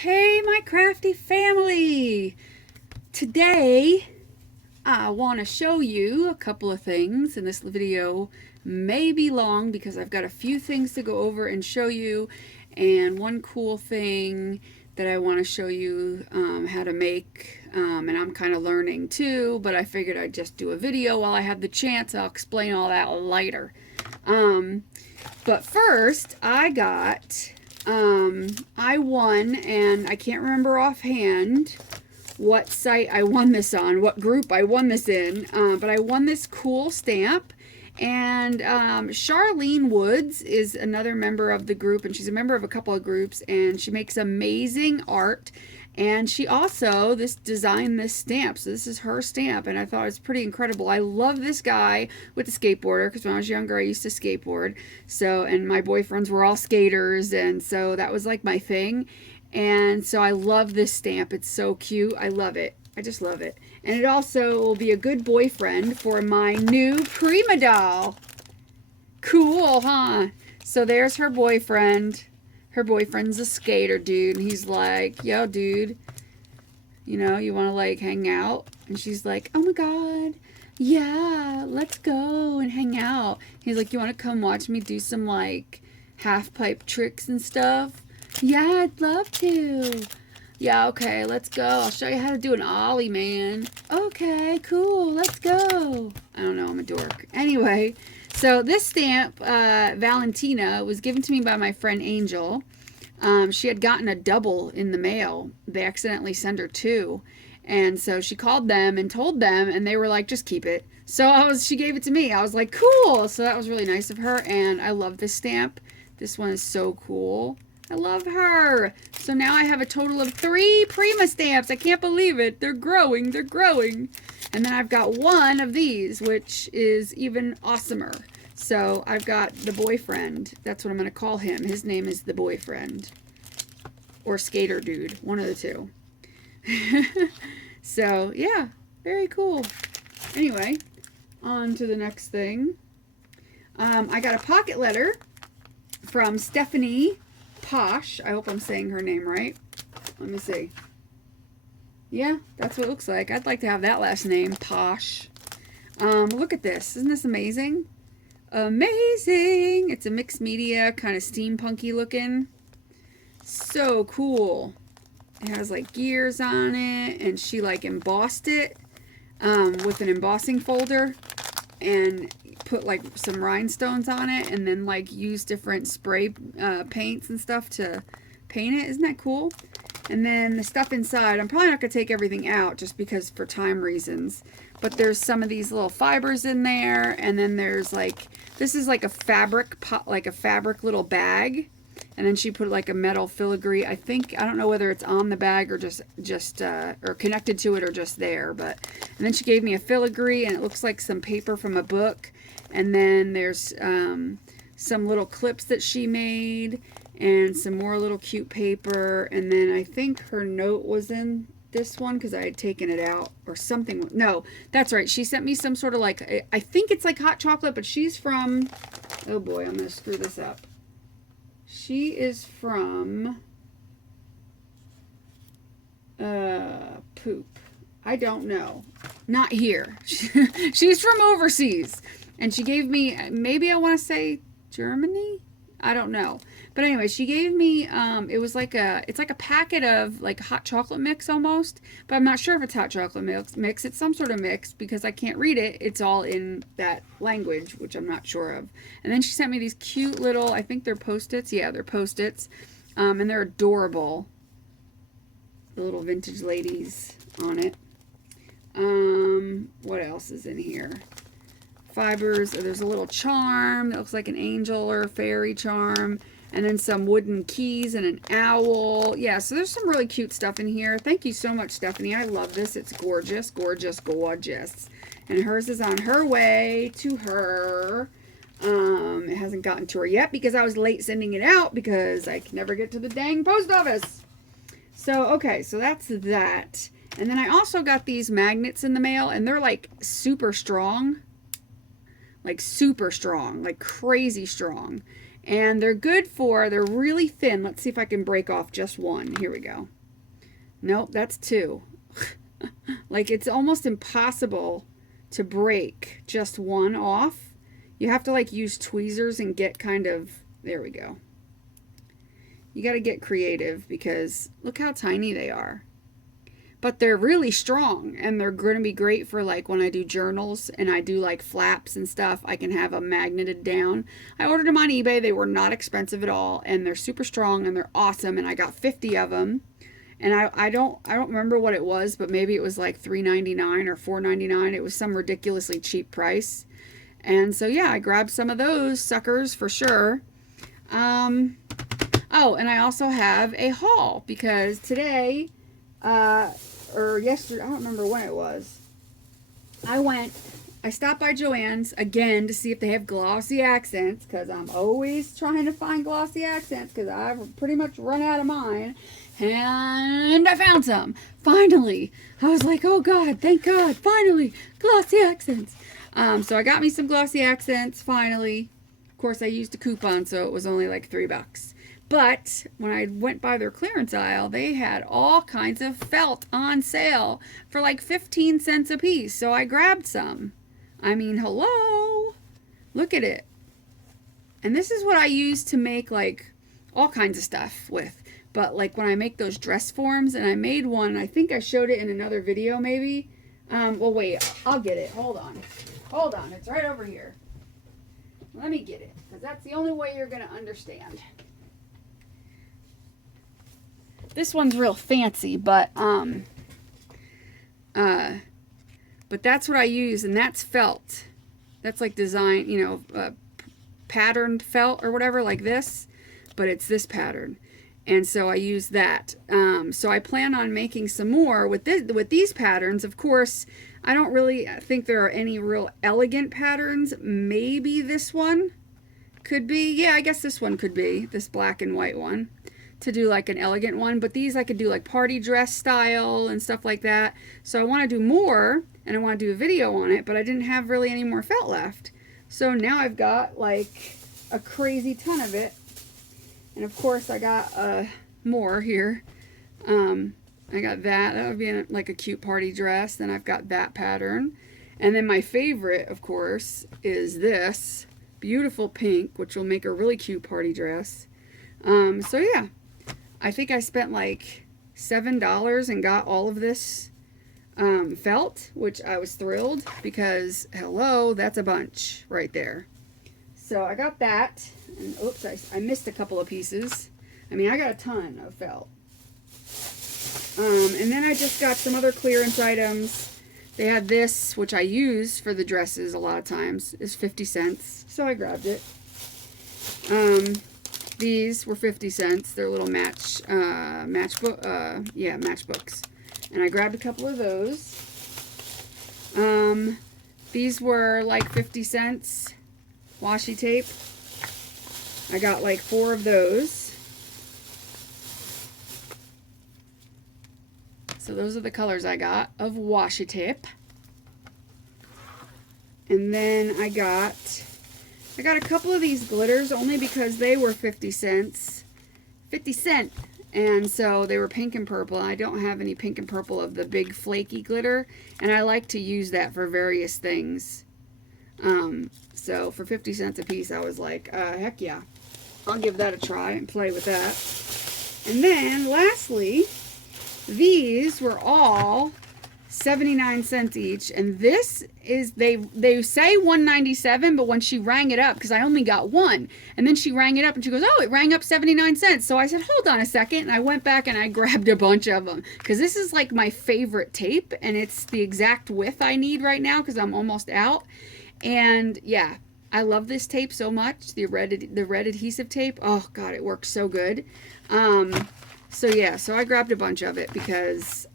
Hey, my crafty family! Today, I want to show you a couple of things, and this video may be long because I've got a few things to go over and show you, and one cool thing that I want to show you how to make, and I'm kind of learning too, but I figured I'd just do a video while I have the chance. I'll explain all that later. Um, but first, I won, and I can't remember offhand what site I won this on, what group I won this in, but I won this cool stamp. And Charlene Woods is another member of the group, and she's a member of a couple of groups, and she makes amazing art. And she also designed this stamp, so this is her stamp, and I thought it was pretty incredible. I love this guy with the skateboarder because when I was younger I used to skateboard, so, and my boyfriends were all skaters, and so that was like my thing. And so I love this stamp. It's so cute. I love it. I just love it. And it also will be a good boyfriend for my new Prima doll. Cool, huh? So there's her boyfriend. Her boyfriend's a skater, dude. And he's like, yo, dude, you know, you want to like hang out? And she's like, oh my God, yeah, let's go and hang out. He's like, you want to come watch me do some like half pipe tricks and stuff? Yeah, I'd love to. Yeah, okay, let's go. I'll show you how to do an ollie, man. Okay, cool, let's go. I don't know, I'm a dork. Anyway, so this stamp, Valentina, was given to me by my friend Angel. She had gotten a double in the mail. They accidentally sent her two. And so she called them and told them, and they were like, just keep it. So she gave it to me. I was like, cool. So that was really nice of her, and I love this stamp. This one is so cool. I love her. So now I have a total of 3 Prima stamps. I can't believe it. They're growing. They're growing. And then I've got one of these, which is even awesomer. So I've got the boyfriend. That's what I'm going to call him. His name is the boyfriend. Or skater dude. One of the two. So, yeah. Very cool. Anyway, on to the next thing. I got a pocket letter from Stephanie Posh. I hope I'm saying her name right. Let me see. Yeah, that's what it looks like. I'd like to have that last name, Posh. Look at this. Isn't this amazing? Amazing! It's a mixed media, kind of steampunky looking. So cool. It has like gears on it, and she like embossed it with an embossing folder and put like some rhinestones on it, and then like use different spray paints and stuff to paint it. Isn't that cool? And then the stuff inside, I'm probably not going to take everything out just because for time reasons, but there's some of these little fibers in there, and then there's like, this is like a fabric pot, like a fabric little bag, and then she put like a metal filigree. I think, I don't know whether it's on the bag or just or connected to it or just there, but, and then she gave me a filigree, and it looks like some paper from a book. And then there's some little clips that she made, and some more little cute paper. And then I think her note was in this one because I had taken it out or something. No, that's right. She sent me some sort of like, I think it's like hot chocolate, but she's from, oh boy, I'm going to screw this up. She is from poop. I don't know. Not here. She's from overseas. And she gave me, maybe I want to say Germany? I don't know. But anyway, she gave me, it was like it's like a packet of like hot chocolate mix almost. But I'm not sure if it's hot chocolate mix. It's some sort of mix because I can't read it. It's all in that language, which I'm not sure of. And then she sent me these cute little, I think they're Post-its. Yeah, they're Post-its. And they're adorable. The little vintage ladies on it. What else is in here? Fibers. There's a little charm that looks like an angel or a fairy charm, and then some wooden keys and an owl. Yeah, so there's some really cute stuff in here. Thank you so much, Stephanie. I love this. It's gorgeous, gorgeous, gorgeous. And hers is on her way to her. It hasn't gotten to her yet because I was late sending it out because I can never get to the dang post office. So, okay, so that's that. And then I also got these magnets in the mail, and they're like super strong. Like super strong, like crazy strong. And they're really thin. Let's see if I can break off just one. Here we go. Nope, that's two. Like, it's almost impossible to break just one off. You have to like use tweezers and get kind of, there we go. You got to get creative because look how tiny they are. But they're really strong, and they're going to be great for like when I do journals and I do like flaps and stuff. I can have them magneted down. I ordered them on eBay. They were not expensive at all, and they're super strong and they're awesome. And I got 50 of them. And I don't remember what it was, but maybe it was like $3.99 or $4.99. It was some ridiculously cheap price. And so yeah, I grabbed some of those suckers for sure. Oh, and I also have a haul because today, or yesterday, I don't remember when it was, I stopped by Joanns again to see if they have glossy accents, because I'm always trying to find glossy accents because I've pretty much run out of mine. And I found some. Finally. I was like, oh God, thank God, finally, glossy accents. So I got me some glossy accents, finally. Of course, I used a coupon, so it was only like $3. But when I went by their clearance aisle, they had all kinds of felt on sale for like 15 cents a piece. So I grabbed some. I mean, hello. Look at it. And this is what I use to make like all kinds of stuff with. But like when I make those dress forms, and I made one, I think I showed it in another video maybe. Well, wait, I'll get it. Hold on. Hold on. It's right over here. Let me get it, because that's the only way you're going to understand. This one's real fancy, but that's what I use, and that's felt. That's like design, you know, patterned felt or whatever, like this, but it's this pattern. And so I use that. So I plan on making some more with these patterns. Of course, I don't really think there are any real elegant patterns. Maybe this one could be. Yeah, I guess this one could be, this black and white one, to do like an elegant one. But these I could do like party dress style and stuff like that. So I want to do more, and I want to do a video on it, but I didn't have really any more felt left. So now I've got like a crazy ton of it. And of course I got more here. I got that. That would be like a cute party dress. Then I've got that pattern. And then my favorite, of course, is this beautiful pink, which will make a really cute party dress. So yeah, I think I spent like $7 and got all of this felt, which I was thrilled because, hello, that's a bunch right there. So I got that. And oops, I missed a couple of pieces. I mean, I got a ton of felt. And then I just got some other clearance items. They had this, which I use for the dresses a lot of times, is 50 cents. So I grabbed it. These were 50 cents. They're little matchbooks. And I grabbed a couple of those. These were like 50 cents. Washi tape. I got like 4 of those. So those are the colors I got of washi tape. And then I got a couple of these glitters only because they were 50 cents. 50 cent. And so they were pink and purple. I don't have any pink and purple of the big flaky glitter. And I like to use that for various things. So for 50 cents a piece, I was like, heck yeah. I'll give that a try and play with that. And then lastly, these were all 79 cents each, and this is, they say $1.97, but when she rang it up, because I only got one, and then she rang it up and she goes, oh, it rang up 79 cents. So I said, hold on a second, and I went back and I grabbed a bunch of them, because this is like my favorite tape, and it's the exact width I need right now because I'm almost out. And yeah, I love this tape so much, the red adhesive tape. Oh god, it works so good. So yeah, so I grabbed a bunch of it because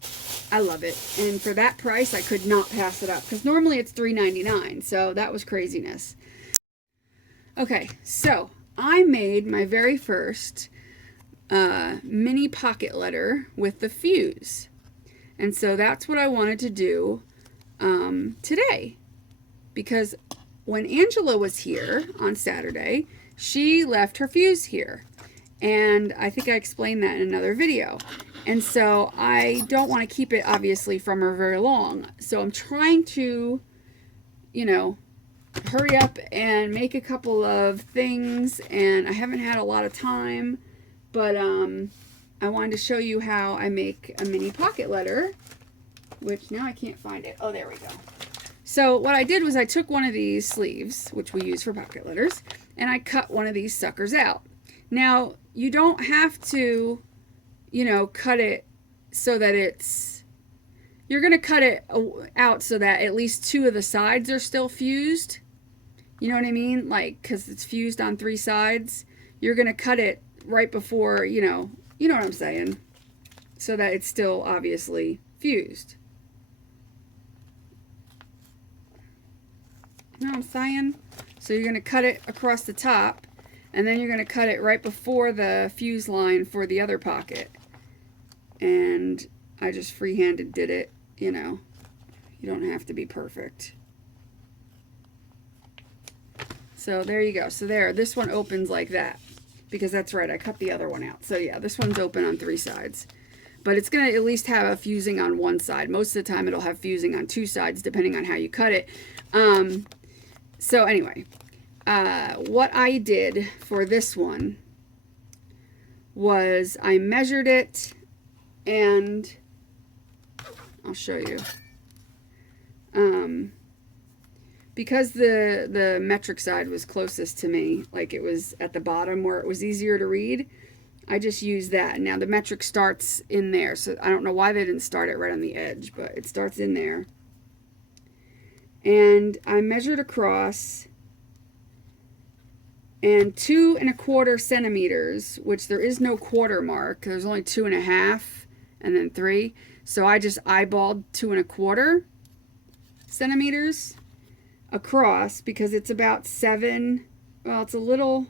I love it, and for that price I could not pass it up, because normally it's $3.99, so that was craziness. Okay, so I made my very first mini pocket letter with the fuse, and so that's what I wanted to do today, because when Angela was here on Saturday, she left her fuse here. And I think I explained that in another video. And so I don't want to keep it, obviously, from her very long. So I'm trying to, you know, hurry up and make a couple of things. And I haven't had a lot of time. But I wanted to show you how I make a mini pocket letter. Which now I can't find it. Oh, there we go. So what I did was I took one of these sleeves, which we use for pocket letters, and I cut one of these suckers out. Now, you don't have to, you know, cut it so that it's, you're going to cut it out so that at least 2 of the sides are still fused. You know what I mean? Like, because it's fused on 3 sides. You're going to cut it right before, you know what I'm saying, so that it's still obviously fused. You know what I'm saying? So you're going to cut it across the top, and then you're going to cut it right before the fuse line for the other pocket. And I just freehanded did it, you know. You don't have to be perfect. So there you go. So there, this one opens like that. Because that's right, I cut the other one out. So yeah, this one's open on 3 sides. But it's going to at least have a fusing on 1 side. Most of the time it'll have fusing on 2 sides, depending on how you cut it. So anyway, what I did for this one was I measured it, and I'll show you. Because the metric side was closest to me, like it was at the bottom where it was easier to read, I just used that. Now the metric starts in there, so I don't know why they didn't start it right on the edge, but it starts in there. And I measured across, and 2 1/4 centimeters, which there is no quarter mark, there's only 2 1/2 and then 3. So I just eyeballed 2 1/4 centimeters across, because it's about 7, well, it's a little,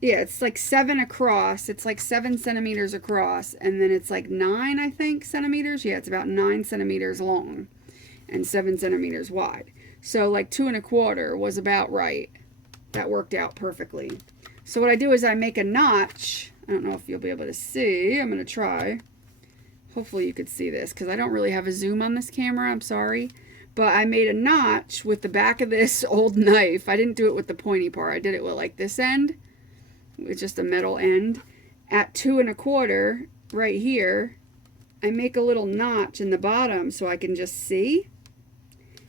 yeah, it's like 7 across. It's like 7 centimeters across, and then it's like 9, I think, centimeters. Yeah, it's about 9 centimeters long and 7 centimeters wide. So like 2 1/4 was about right. That worked out perfectly. So what I do is I make a notch. I don't know if you'll be able to see. I'm going to try. Hopefully you could see this, because I don't really have a zoom on this camera. I'm sorry. But I made a notch with the back of this old knife. I didn't do it with the pointy part. I did it with like this end, with just a metal end. At 2 1/4 right here, I make a little notch in the bottom so I can just see.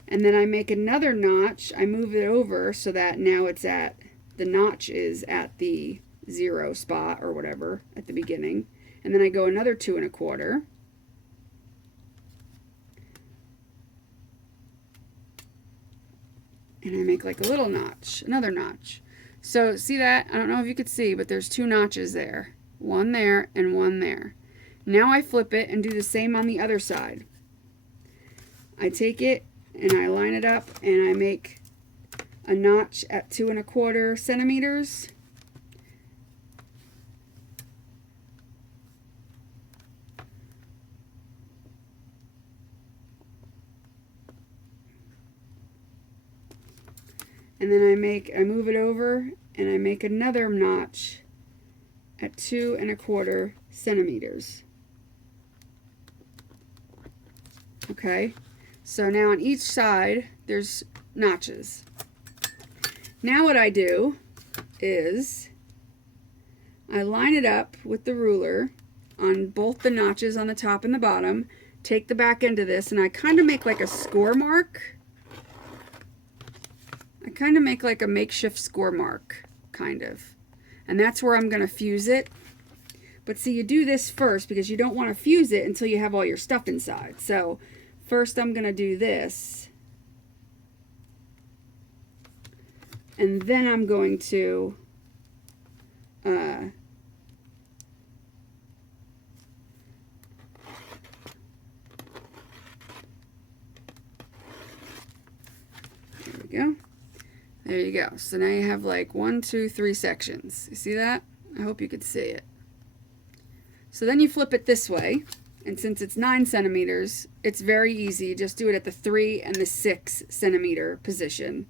And then I make another notch. I move it over so that now it's at, the notch is at the 0 spot or whatever at the beginning. And then I go another 2 1/4. And I make like a little notch, another notch. So see that? I don't know if you could see, but there's 2 notches there. One there and one there. Now I flip it and do the same on the other side. I take it and I line it up and I make a notch at 2 1/4 centimeters. And then I move it over and I make another notch at 2 1/4 centimeters. Okay, so now on each side there's notches. Now what I do is I line it up with the ruler on both the notches on the top and the bottom, take the back end of this, and I kind of make like a score mark. I kind of make like a makeshift score mark, kind of. And that's where I'm going to fuse it. But see, you do this first because you don't want to fuse it until you have all your stuff inside. So first I'm going to do this. And then I'm going to there we go. There you go. So now you have like 1, 2, 3 sections. You see that? I hope you could see it. So then you flip it this way. And since it's 9 centimeters, it's very easy. Just do it at the 3 and the 6 centimeter position.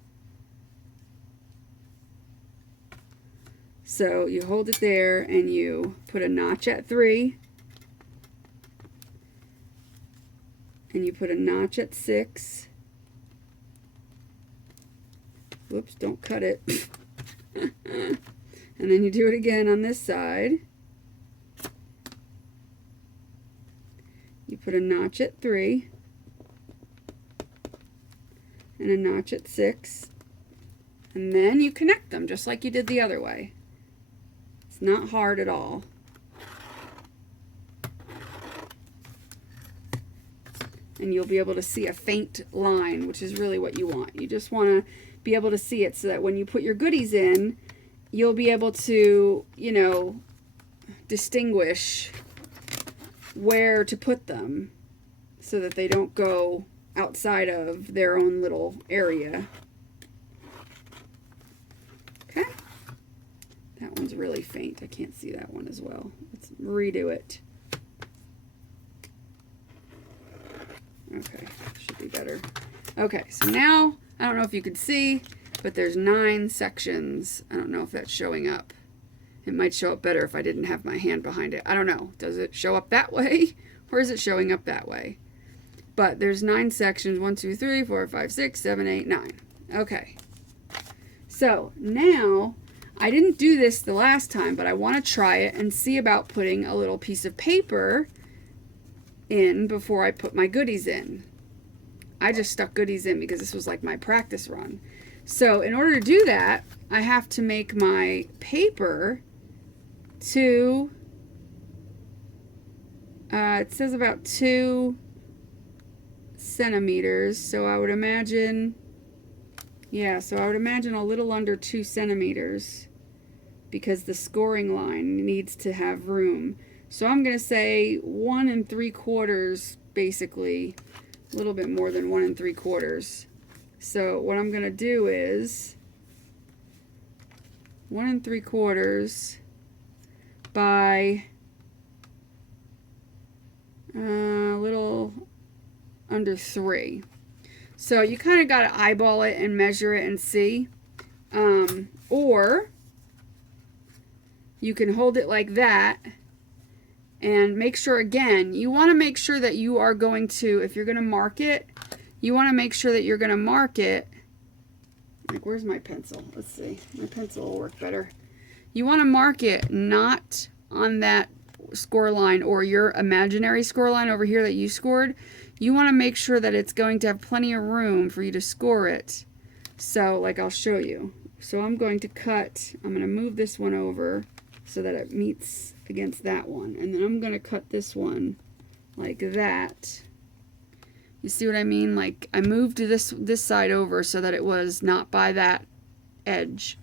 So you hold it there and you put a notch at 3. And you put a notch at 6. Whoops, don't cut it. And then you do it again on this side. You put a notch at 3. And a notch at 6. And then you connect them just like you did the other way. It's not hard at all. And you'll be able to see a faint line, which is really what you want. You just want to be able to see it so that when you put your goodies in, you'll be able to, you know, distinguish where to put them so that they don't go outside of their own little area. Okay. That one's really faint. I can't see that one as well. Let's redo it. Okay, should be better. Okay, so now, I don't know if you could see, but there's 9 sections. I don't know if that's showing up. It might show up better if I didn't have my hand behind it. I don't know. Does it show up that way? Or is it showing up that way? But there's 9 sections. 1, 2, 3, 4, 5, 6, 7, 8, 9. Okay. So now, I didn't do this the last time, but I want to try it and see about putting a little piece of paper in before I put my goodies in. I just stuck goodies in because this was like my practice run. So in order to do that, I have to make my paper to, it says about 2 centimeters. So I would imagine, yeah, so I would imagine a little under 2 centimeters because the scoring line needs to have room. So I'm going to say 1 3/4, basically, a little bit more than 1 3/4. So what I'm going to do is 1 3/4 by a little under 3. So you kind of got to eyeball it and measure it and see. Or you can hold it like that. And make sure, again, you want to make sure that you are going to, if you're going to mark it, you want to make sure that you're going to mark it. Like, where's my pencil? Let's see. My pencil will work better. You want to mark it not on that score line or your imaginary score line over here that you scored. You want to make sure that it's going to have plenty of room for you to score it. So, like, I'll show you. So I'm going to cut, I'm going to move this one over so that it meets against that one, and then I'm gonna cut this one like that. You see what I mean? Like, I moved this side over so that it was not by that edge.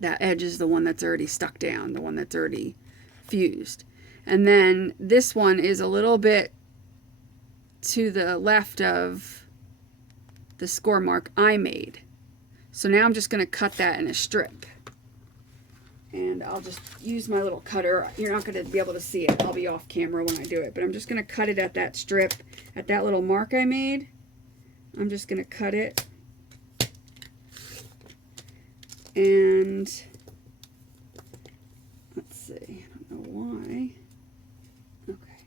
That edge is the one that's already stuck down, the one that's already fused. And then this one is a little bit to the left of the score mark I made. So now I'm just gonna cut that in a strip. And I'll just use my little cutter. You're not going to be able to see it. I'll be off camera when I do it. But I'm just going to cut it at that strip, at that little mark I made. I'm just going to cut it. And let's see. I don't know why. Okay.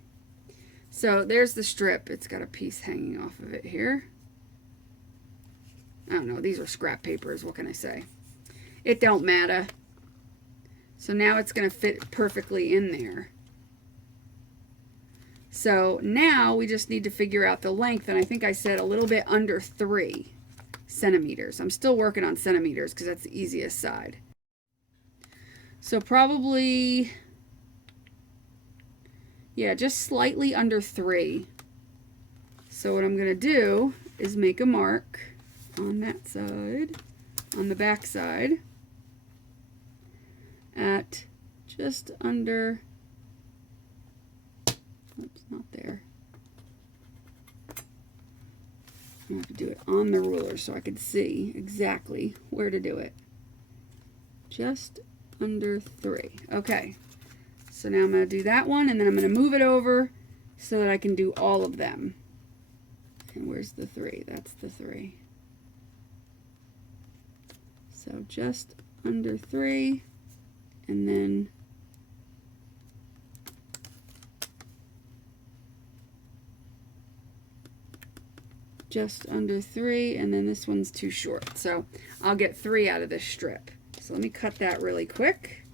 So there's the strip. It's got a piece hanging off of it here. I don't know. These are scrap papers. What can I say? It don't matter. So now it's going to fit perfectly in there. So now we just need to figure out the length, and I think I said a little bit under 3 centimeters. I'm still working on centimeters because that's the easiest side. So probably, yeah, just slightly under 3. So what I'm going to do is make a mark on that side, on the back side, at just under, oops, not there. I have to do it on the ruler so I can see exactly where to do it. Just under 3. Okay, so now I'm going to do that one, and then I'm going to move it over so that I can do all of them. And where's the 3? That's the 3. So just under 3. and then just under 3, and then this one's too short, so I'll get 3 out of this strip. So let me cut that really quick,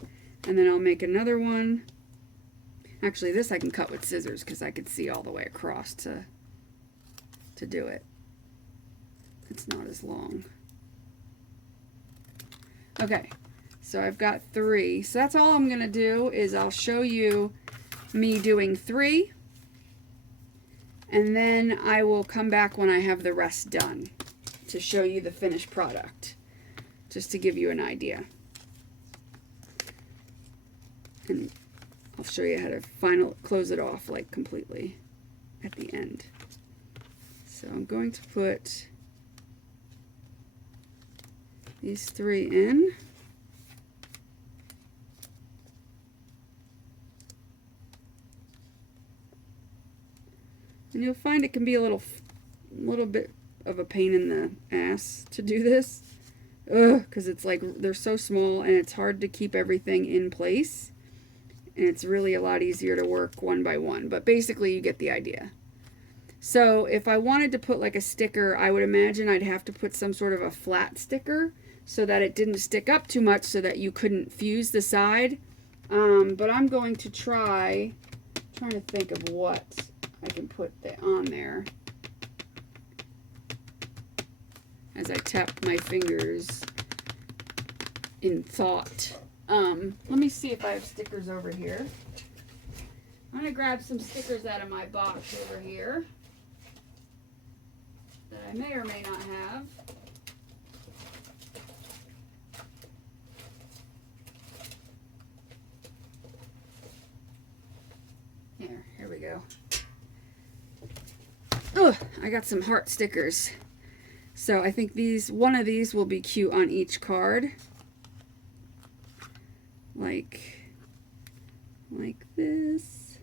and then I'll make another one. Actually, this I can cut with scissors because I could see all the way across to do it. It's not as long. Okay, so I've got 3. So that's all I'm going to do is I'll show you me doing 3. And then I will come back when I have the rest done to show you the finished product, just to give you an idea. And I'll show you how to close it off like completely at the end. So I'm going to put these 3 in. And you'll find it can be a little bit of a pain in the ass to do this. Because it's like they're so small and it's hard to keep everything in place. And it's really a lot easier to work one by one. But basically you get the idea. So if I wanted to put like a sticker, I would imagine I'd have to put some sort of a flat sticker so that it didn't stick up too much so that you couldn't fuse the side. But I'm going to trying to think of what I can put on there as I tap my fingers in thought. Let me see if I have stickers over here. I'm going to grab some stickers out of my box over here that I may or may not have. Here we go. Oh, I got some heart stickers. So I think one of these will be cute on each card. Like this.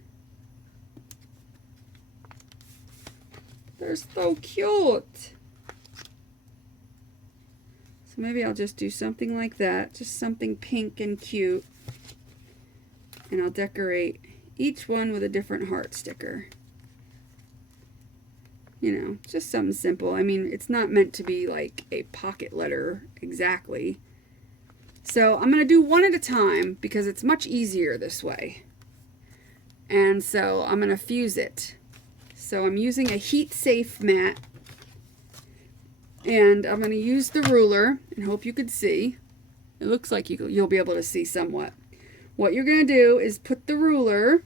They're so cute. So maybe I'll just do something like that. Just something pink and cute. And I'll decorate each one with a different heart sticker. You know, just something simple. I mean, it's not meant to be like a pocket letter exactly. So I'm going to do one at a time because it's much easier this way. And so I'm going to fuse it. So I'm using a heat safe mat. And I'm going to use the ruler and hope you could see. It looks like you'll be able to see somewhat. What you're going to do is put the ruler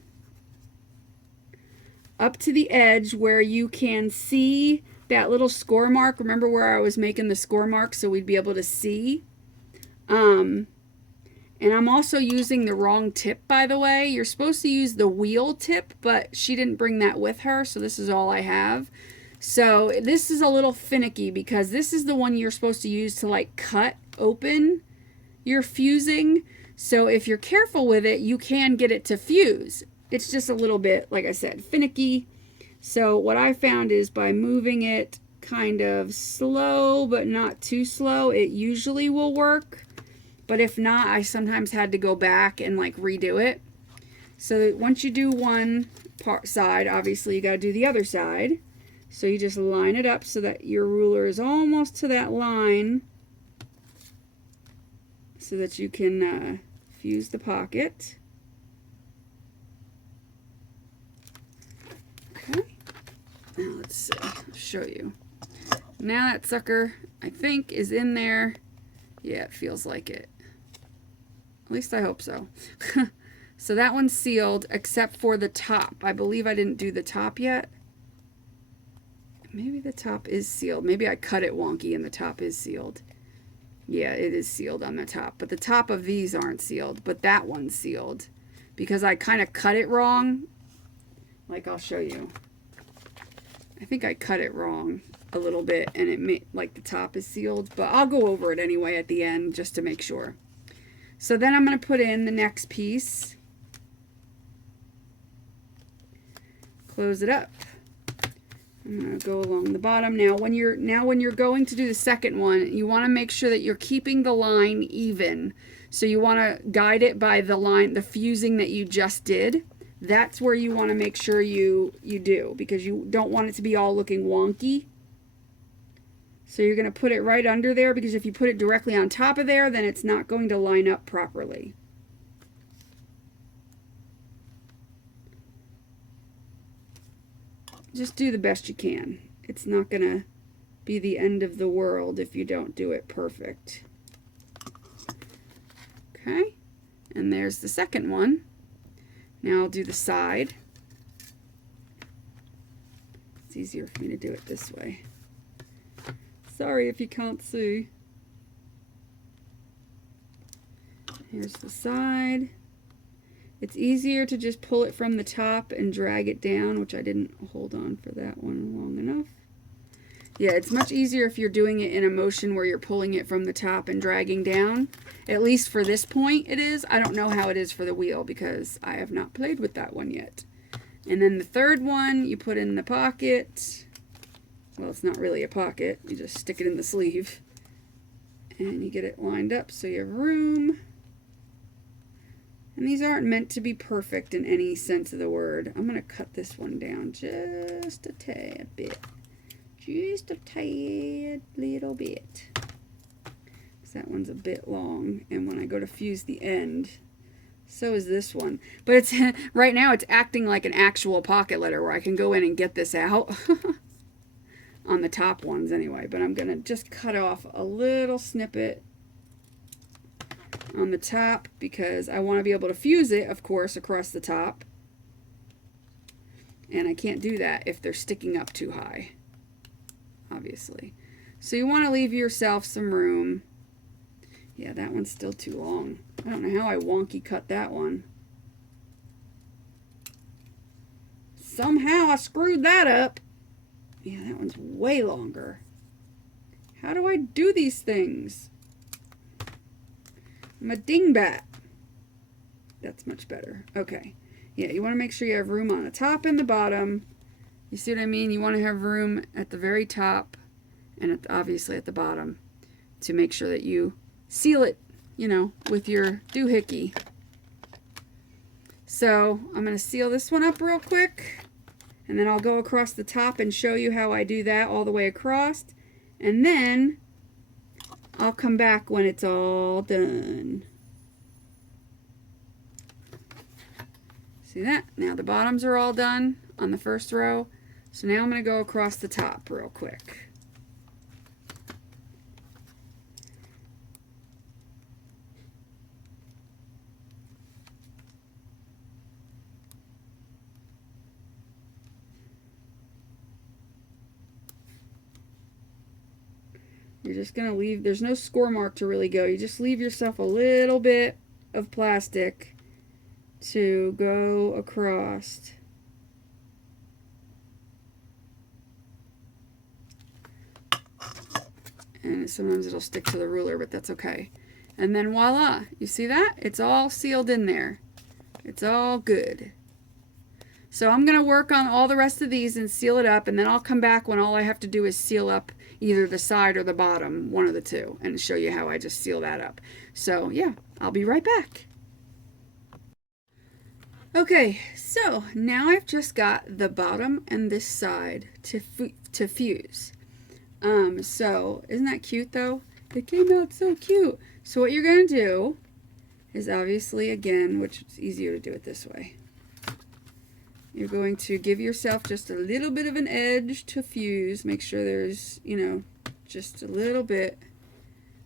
up to the edge where you can see that little score mark. Remember where I was making the score mark so we'd be able to see? And I'm also using the wrong tip, by the way. You're supposed to use the wheel tip, but she didn't bring that with her, so this is all I have. So this is a little finicky because this is the one you're supposed to use to like cut open your fusing. So if you're careful with it, you can get it to fuse. It's just a little bit, like I said, finicky. So what I found is by moving it kind of slow, but not too slow, it usually will work. But if not, I sometimes had to go back and like redo it. So once you do one side, obviously you got to do the other side. So you just line it up so that your ruler is almost to that line so that you can fuse the pocket. Okay. Now let's see. I'll show you. Now that sucker, I think, is in there. Yeah, it feels like it. At least I hope so. So that one's sealed except for the top. I believe I didn't do the top yet. Maybe the top is sealed. Maybe I cut it wonky and the top is sealed. Yeah, it is sealed on the top. But the top of these aren't sealed. But that one's sealed. Because I kind of cut it wrong. Like, I'll show you. I think I cut it wrong a little bit. And it made, like, the top is sealed. But I'll go over it anyway at the end just to make sure. So then I'm going to put in the next piece. Close it up. I'm going to go along the bottom. Now when you're going to do the second one, you want to make sure that you're keeping the line even. So you want to guide it by the line, the fusing that you just did. That's where you want to make sure you do, because you don't want it to be all looking wonky. So you're going to put it right under there, because if you put it directly on top of there, then it's not going to line up properly. Just do the best you can. It's not going to be the end of the world if you don't do it perfect. Okay, and there's the second one. Now I'll do the side. It's easier for me to do it this way. Sorry if you can't see. Here's the side. It's easier to just pull it from the top and drag it down, which I didn't hold on for that one long enough. Yeah, it's much easier if you're doing it in a motion where you're pulling it from the top and dragging down. At least for this point it is. I don't know how it is for the wheel because I have not played with that one yet. And then the third one you put in the pocket. Well, it's not really a pocket. You just stick it in the sleeve. And you get it lined up so you have room. And these aren't meant to be perfect in any sense of the word. I'm going to cut this one down just a tad bit. Just a tad little bit. Because that one's a bit long. And when I go to fuse the end, so is this one. But it's right now it's acting like an actual pocket letter where I can go in and get this out. On the top ones anyway. But I'm going to just cut off a little snippet on the top because I want to be able to fuse it, of course, across the top. And I can't do that if they're sticking up too high, obviously. So you want to leave yourself some room. Yeah, that one's still too long. I don't know how I wonky cut that one. Somehow I screwed that up. Yeah, that one's way longer. How do I do these things? I'm a dingbat. That's much better. Okay. Yeah, you want to make sure you have room on the top and the bottom. You see what I mean? You want to have room at the very top and obviously at the bottom to make sure that you seal it, you know, with your doohickey. So I'm going to seal this one up real quick. And then I'll go across the top and show you how I do that all the way across. And then I'll come back when it's all done. See that? Now the bottoms are all done on the first row. So now I'm going to go across the top real quick. You're just going to leave, there's no score mark to really go. You just leave yourself a little bit of plastic to go across. And sometimes it'll stick to the ruler, but that's okay. And then voila, you see that? It's all sealed in there. It's all good. So I'm going to work on all the rest of these and seal it up, and then I'll come back when all I have to do is seal up either the side or the bottom, one of the two, and show you how I just seal that up. So yeah, I'll be right back. Okay, so now I've just got the bottom and this side to fuse. So isn't that cute though? It came out so cute. So what you're going to do is obviously, again, which is easier to do it this way. You're going to give yourself just a little bit of an edge to fuse. Make sure there's, you know, just a little bit.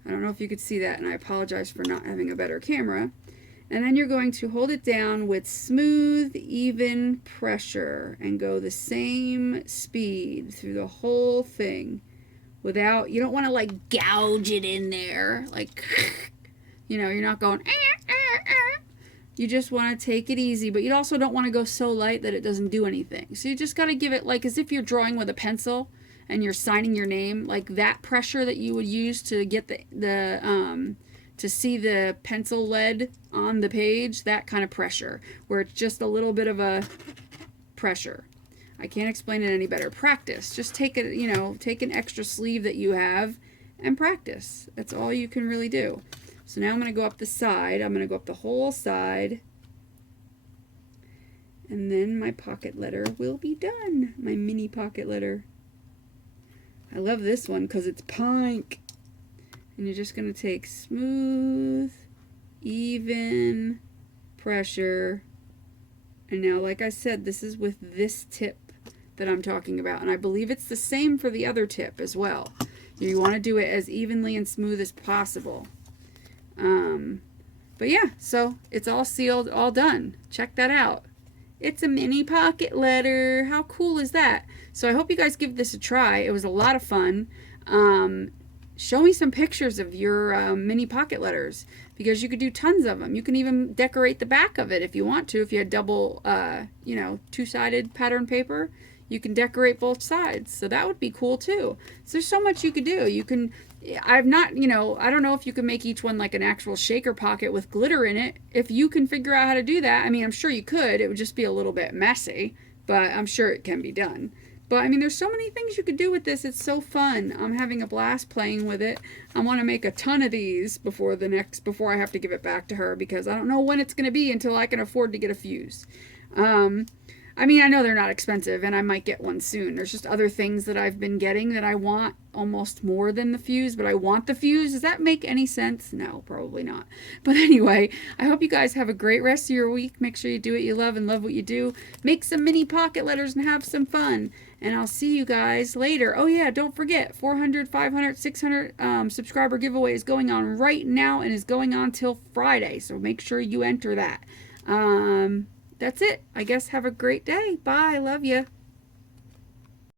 I don't know if you could see that, and I apologize for not having a better camera. And then you're going to hold it down with smooth, even pressure and go the same speed through the whole thing without, you don't want to like gouge it in there. Like, you know, you're not going, You just want to take it easy, but you also don't want to go so light that it doesn't do anything. So you just got to give it like as if you're drawing with a pencil and you're signing your name, like that pressure that you would use to get to see the pencil lead on the page, that kind of pressure, where it's just a little bit of a pressure. I can't explain it any better. Practice. Just take it, you know, take an extra sleeve that you have and practice. That's all you can really do. So now I'm going to go up the side. I'm going to go up the whole side. And then my pocket letter will be done. My mini pocket letter. I love this one because it's pink. And you're just going to take smooth, even pressure. And now, like I said, this is with this tip that I'm talking about. And I believe it's the same for the other tip as well. You want to do it as evenly and smooth as possible. But yeah, so it's all sealed, all done. Check that out. It's a mini pocket letter. How cool is that? So I hope you guys give this a try. It was a lot of fun. Show me some pictures of your mini pocket letters, because you could do tons of them. You can even decorate the back of it if you want to. If you had double, two-sided pattern paper, you can decorate both sides. So that would be cool too. So there's so much you could do. You can, I don't know if you can make each one like an actual shaker pocket with glitter in it. If you can figure out how to do that, I mean, I'm sure you could. It would just be a little bit messy, but I'm sure it can be done. But I mean, there's so many things you could do with this. It's so fun. I'm having a blast playing with it. I want to make a ton of these before I have to give it back to her, because I don't know when it's going to be until I can afford to get a fuse. I mean, I know they're not expensive, and I might get one soon. There's just other things that I've been getting that I want almost more than the fuse, but I want the fuse. Does that make any sense? No, probably not. But anyway, I hope you guys have a great rest of your week. Make sure you do what you love and love what you do. Make some mini pocket letters and have some fun. And I'll see you guys later. Oh yeah, don't forget, 400, 500, 600 subscriber giveaway is going on right now and is going on till Friday. So make sure you enter that. That's it. I guess have a great day. Bye. Love you.